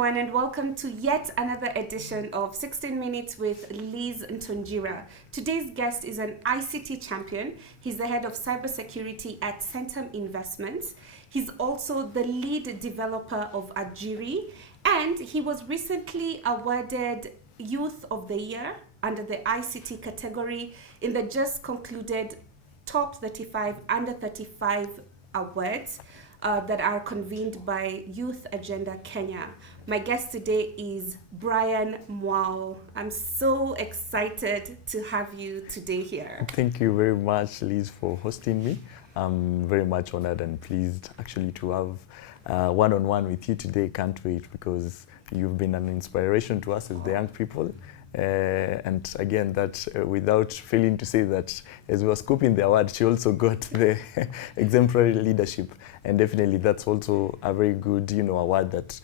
everyone, and welcome to yet another edition of 16 Minutes with Lizz Ntonjira. Today's guest is an ICT champion. He's the head of cybersecurity at Centum Investments. He's also the lead developer of Ajiri, and he was recently awarded Youth of the Year under the ICT category in the just concluded Top 35 Under 35 Awards that are convened by Youth Agenda Kenya. My guest today is Brian Mwau. I'm so excited to have you today here. Thank you very much, Liz, for hosting me. I'm very much honored and pleased actually to have one-on-one with you today. Can't wait, because you've been an inspiration to us as the young people. And again, that without failing to say that as we were scooping the award, she also got the exemplary leadership. And definitely that's also a very good, award that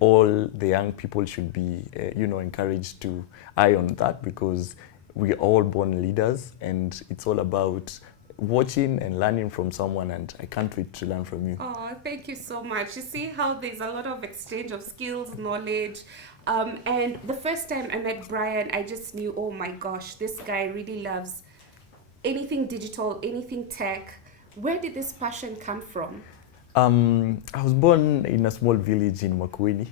all the young people should be, encouraged to eye on that, because we are all born leaders and it's all about watching and learning from someone, and I can't wait to learn from you. Oh, thank you so much. You see how there's a lot of exchange of skills, knowledge. And the first time I met Brian, I just knew, oh my gosh, this guy really loves anything digital, anything tech. Where did this passion come from? I was born in a small village in Makueni,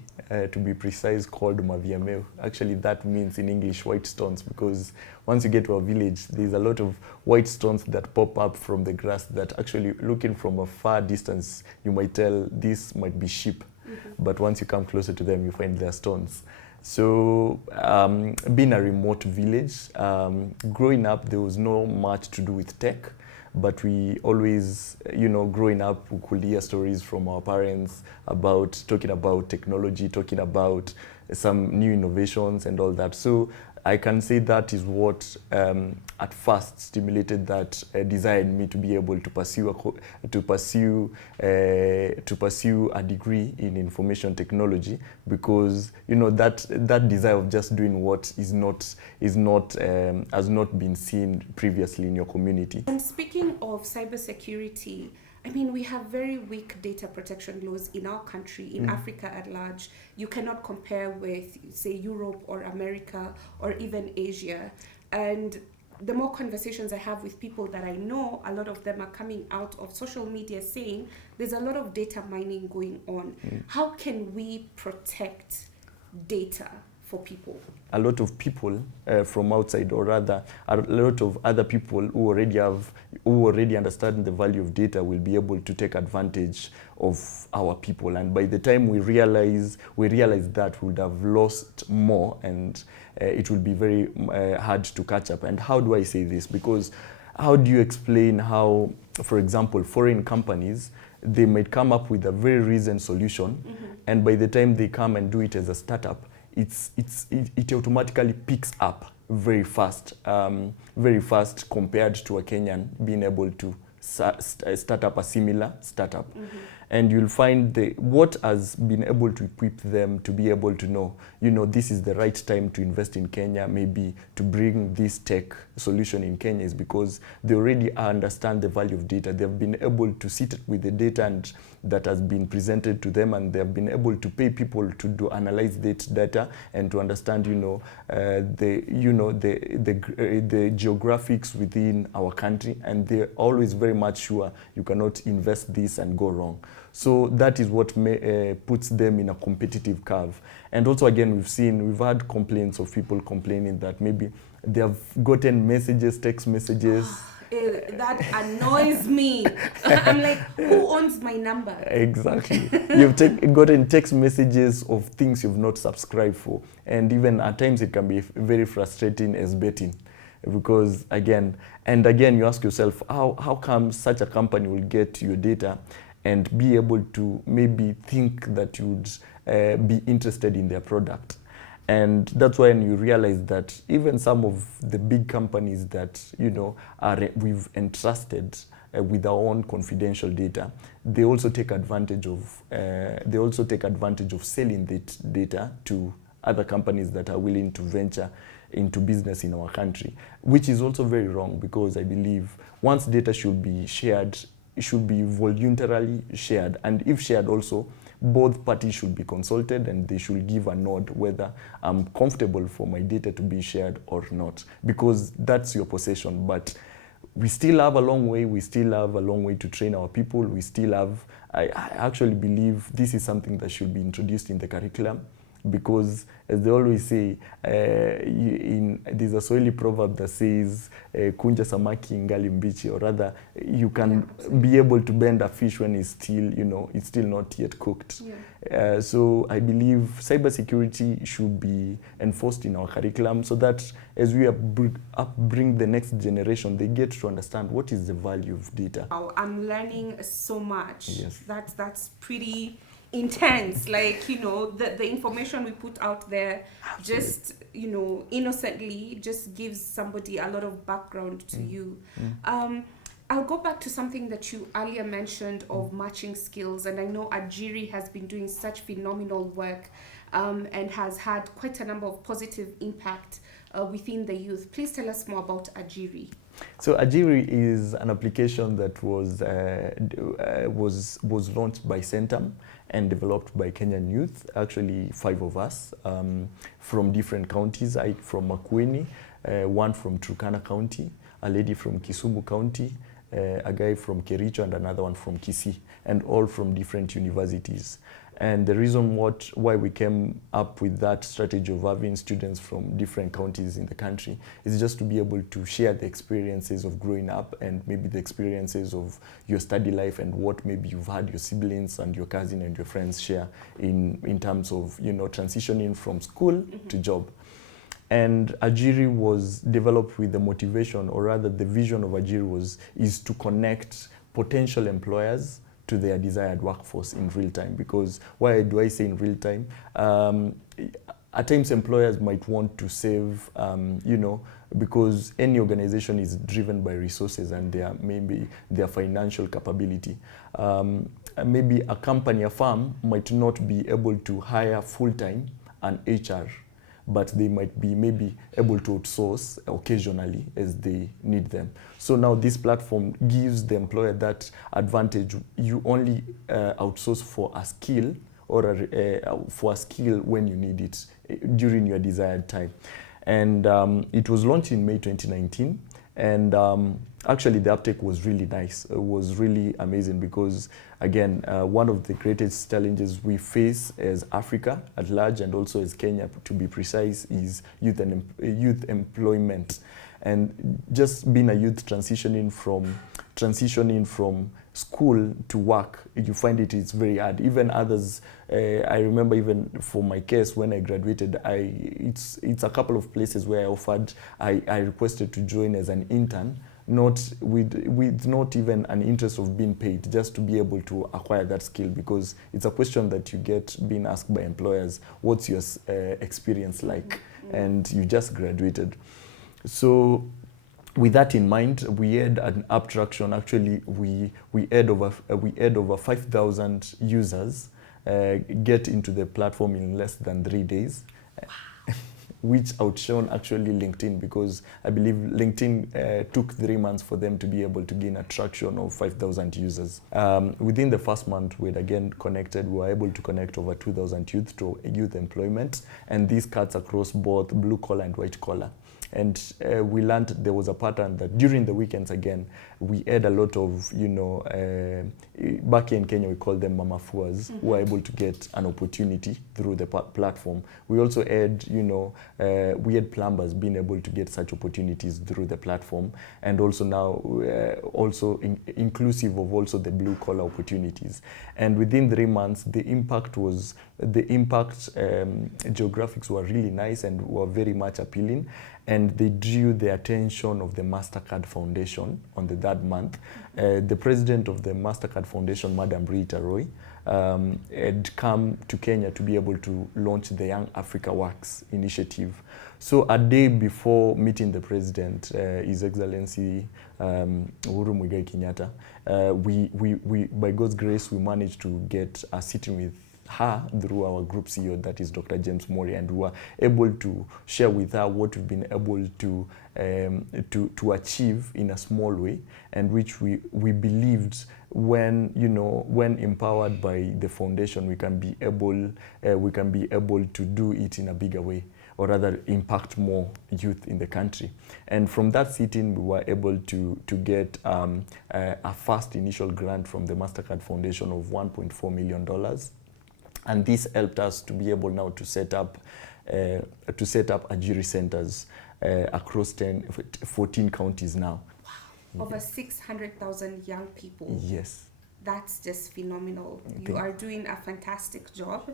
to be precise, called Mwau. Actually, that means in English white stones, because once you get to a village, there's a lot of white stones that pop up from the grass that actually, looking from a far distance, you might tell this might be sheep. But once you come closer to them, you find they're stones. So being a remote village, growing up, there was no much to do with tech. But we always, growing up, we could hear stories from our parents about talking about technology, talking about some new innovations and all that. So I can say that is what at first stimulated that desire in me to be able to pursue a degree in information technology, because that desire of just doing what has not been seen previously in your community. And speaking of cybersecurity, I mean, we have very weak data protection laws in our country, in Africa at large. You cannot compare with, say, Europe or America or even Asia. And the more conversations I have with people that I know, a lot of them are coming out of social media saying there's a lot of data mining going on. How can we protect data for people? A lot of people from outside, or rather a lot of other people who already understand the value of data will be able to take advantage of our people. And by the time we realize that, we would have lost more, and it will be very hard to catch up. And how do I say this? Because how do you explain how, for example, foreign companies, they might come up with a very recent solution, and by the time they come and do it as a startup, it automatically picks up very fast compared to a Kenyan being able to start up a similar startup. And you'll find what has been able to equip them to be able to know, this is the right time to invest in Kenya, maybe to bring this tech solution in Kenya, is because they already understand the value of data. They've been able to sit with the data and that has been presented to them, and they've been able to pay people to analyze that data and to understand, the geographics within our country, and they're always very much sure you cannot invest this and go wrong. So that is what puts them in a competitive curve. And also, again, we've had complaints of people complaining that maybe they have gotten text messages. That annoys me. I'm like, who owns my number? Exactly. You've gotten text messages of things you've not subscribed for. And even at times it can be very frustrating as betting. Because again, you ask yourself, how come such a company will get your data and be able to maybe think that you'd be interested in their product? And that's when you realize that even some of the big companies that we've entrusted with our own confidential data, they also take advantage of selling that data to other companies that are willing to venture into business in our country, which is also very wrong, because I believe once data should be shared, it should be voluntarily shared, and if shared also, both parties should be consulted and they should give a nod whether I'm comfortable for my data to be shared or not, because that's your possession. But we still have a long way. We still have a long way to train our people. We still have, I actually believe this is something that should be introduced in the curriculum, because as they always say, there's a Swahili proverb that says, kunja samaki ingali mbichi, or rather, you can be able to bend a fish when it's still, it's still not yet cooked. Yeah. So I believe cybersecurity should be enforced in our curriculum so that as we upbring the next generation, they get to understand what is the value of data. Wow, I'm learning so much. Yes. That's pretty intense. Like, the information we put out there, absolutely, just, innocently just gives somebody a lot of background to you. I'll go back to something that you earlier mentioned of matching skills, and I know Ajiri has been doing such phenomenal work and has had quite a number of positive impact within the youth. Please tell us more about Ajiri. So Ajiri is an application that was launched by Centum and developed by Kenyan youth, actually 5 of us from different counties. I from Makueni, one from Turkana County, a lady from Kisumu County, a guy from Kericho, and another one from Kisii, and all from different universities. And the reason why we came up with that strategy of having students from different counties in the country is just to be able to share the experiences of growing up and maybe the experiences of your study life and what maybe you've had your siblings and your cousin and your friends share in terms of, transitioning from school to job. And Ajiri was developed with the motivation, or rather the vision of Ajiri is to connect potential employers to their desired workforce in real time. Because why do I say in real time? At times employers might want to save, because any organization is driven by resources and their financial capability. Maybe a company, a firm might not be able to hire full-time an HR, but they might be maybe able to outsource occasionally as they need them. So now this platform gives the employer that advantage. You only outsource for a skill or for a skill when you need it during your desired time. And it was launched in May 2019. And actually the uptake was really nice. It was really amazing because, again, one of the greatest challenges we face as Africa at large, and also as Kenya to be precise, is youth employment. And just being a youth transitioning from school to work, you find it's very hard. Even others, I remember even for my case when I graduated, it's a couple of places where I requested to join as an intern, not with not even an interest of being paid, just to be able to acquire that skill, because it's a question that you get being asked by employers, what's your experience like? And you just graduated. So with that in mind, we had an abstraction. Actually, we had over 5,000 users get into the platform in less than 3 days, which outshone actually LinkedIn, because I believe LinkedIn took 3 months for them to be able to gain a traction of 5,000 users. Within the first month, we were able to connect over 2,000 youth to youth employment, and this cuts across both blue collar and white collar. And we learned there was a pattern that during the weekends, again, we had a lot of, back in Kenya, we call them mama fuas, who were able to get an opportunity through the platform. We also had, we had plumbers being able to get such opportunities through the platform. And also now, inclusive of also the blue collar opportunities. And within 3 months, the impact geographics were really nice and were very much appealing. And they drew the attention of the MasterCard Foundation on the 3rd month. The president of the MasterCard Foundation, Madam Rita Roy, had come to Kenya to be able to launch the Young Africa Works initiative. So a day before meeting the president, His Excellency Uhuru Muigai Kenyatta, we by God's grace, we managed to get a sitting with her through our group CEO, that is Dr. James Mori, and we were able to share with her what we've been able to achieve in a small way, and which we believed when, you know, when empowered by the foundation, we can be able to do it in a bigger way, or rather impact more youth in the country. And from that sitting, we were able to get a first initial grant from the MasterCard Foundation of $1.4 million. And this helped us to be able now to set up Ajiri centers across 14 counties now. Wow. Over 600,000 young people. Yes. That's just phenomenal. You are doing a fantastic job.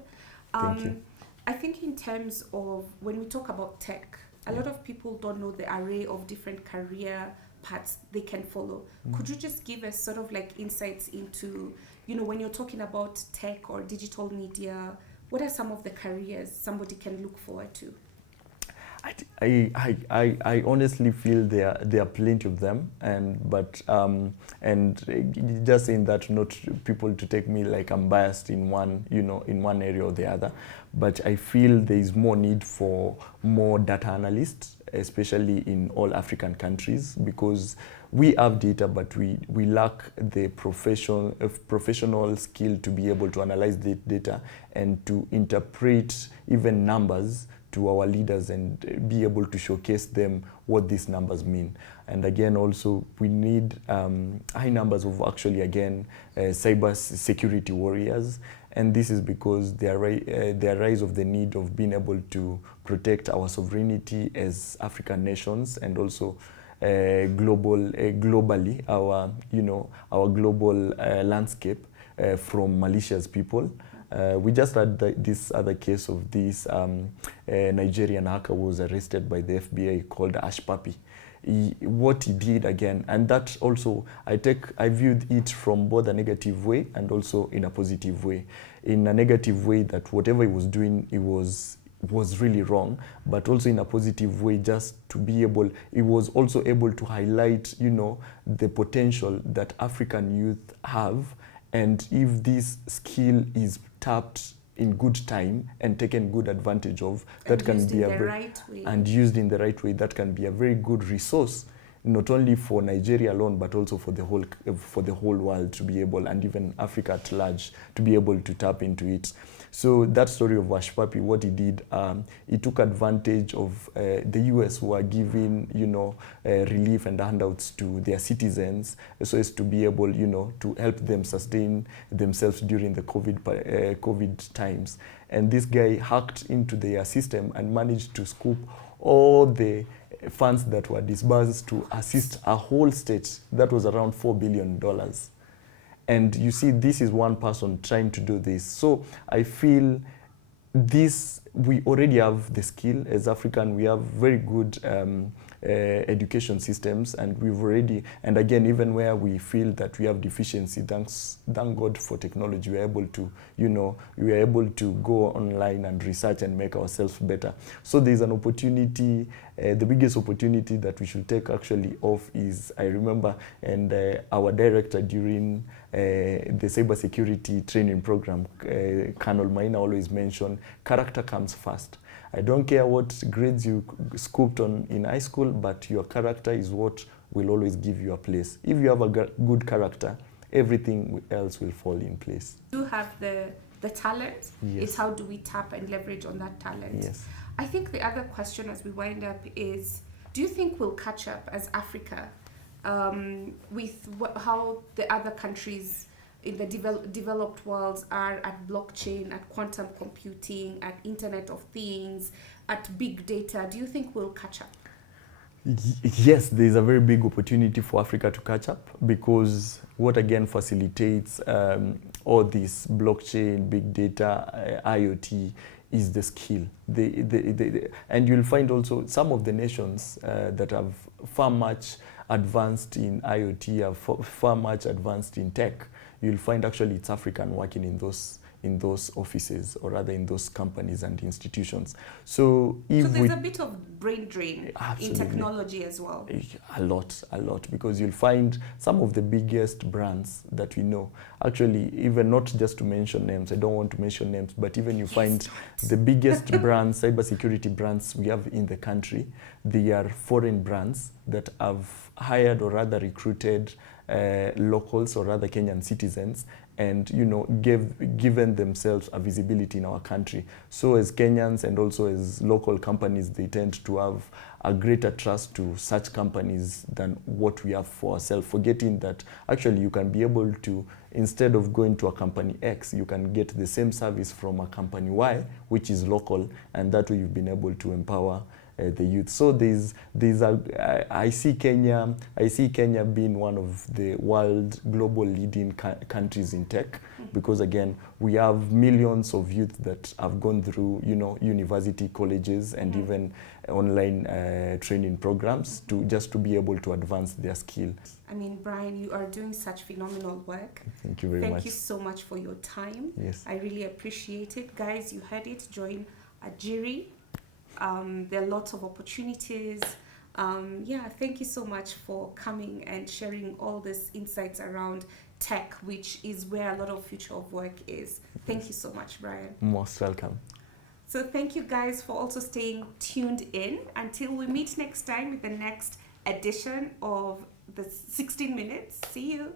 Thank you. I think in terms of when we talk about tech, a lot of people don't know the array of different career paths they can follow. Could you just give us sort of like insights into, you know, when you're talking about tech or digital media, what are some of the careers somebody can look forward to? I honestly feel there are plenty of them, and just saying that, not people to take me like I'm biased in one, you know, in one area or the other, but I feel there is more need for more data analysts, especially in all African countries, because we have data, but we lack the professional skill to be able to analyze the data and to interpret even numbers to our leaders and be able to showcase them what these numbers mean. And again, also, we need high numbers of actually, again, cyber security warriors. And this is because the rise of the need of being able to protect our sovereignty as African nations, and also globally, our global landscape from malicious people. We just had this other case of this Nigerian hacker who was arrested by the FBI called Ash Papi. What he did again, and that also I viewed it from both a negative way and also in a positive way. In a negative way, that whatever he was doing, it was really wrong, but also in a positive way, just to be able, he was also able to highlight, you know, the potential that African youth have. And if this skill is tapped in good time and taken good advantage of, that can be and used in the right way, that can be a very good resource, not only for Nigeria alone, but also for the whole world to be able, and even Africa at large, to be able to tap into it. So that story of Ash Papi, what he did, he took advantage of the US, who are giving, you know, relief and handouts to their citizens, so as to be able, you know, to help them sustain themselves during the COVID times. And this guy hacked into their system and managed to scoop all the funds that were disbursed to assist a whole state. That was around $4 billion. And you see, this is one person trying to do this. So I feel this, we already have the skill as African. We have very good education systems, and we've already, and again, even where we feel that we have deficiency, thank God for technology, we're able to, you know, we are able to go online and research and make ourselves better. So there's an opportunity. The biggest opportunity that we should take actually off is, I remember, and our director during the cybersecurity training program, Colonel Maina, always mentioned, character comes first. I don't care what grades you scooped on in high school, but your character is what will always give you a place. If you have a good character, everything else will fall in place. You have the talent. Yes. It's how do we tap and leverage on that talent? Yes. I think the other question as we wind up is, do you think we'll catch up as Africa with how the other countries in the developed worlds are at blockchain, at quantum computing, at Internet of Things, at big data? Do you think we'll catch up? Yes, there's a very big opportunity for Africa to catch up, because what again facilitates all this blockchain, big data, IoT, is the skill. And you'll find also some of the nations that have far much advanced in IoT, are far much advanced in tech. You'll find actually it's African working in in those offices, or rather in those companies and institutions. So if so there's a bit of brain drain in technology as well. A lot, because you'll find some of the biggest brands that we know, actually, even not just to mention names, I don't want to mention names, but even you find the biggest brands, cybersecurity brands we have in the country, they are foreign brands that have hired or rather recruited locals or rather Kenyan citizens, and given themselves a visibility in our country. So as Kenyans and also as local companies, they tend to have a greater trust to such companies than what we have for ourselves, forgetting that actually you can be able to, instead of going to a company X, you can get the same service from a company Y, which is local, and that way you've been able to empower the youth. So I see Kenya being one of the world global leading countries in tech, because again, we have millions of youth that have gone through university, colleges, and even online training programs to be able to advance their skill. I mean, Brian, you are doing such phenomenal work. Thank you very much. Thank you so much for your time. Yes. I really appreciate it. Guys, you heard it. Join Ajiri. There are lots of opportunities. Thank you so much for coming and sharing all these insights around tech, which is where a lot of future of work is. Thank you so much, Brian. Most welcome. So thank you guys for also staying tuned in. Until we meet next time with the next edition of the 16 Minutes. See you.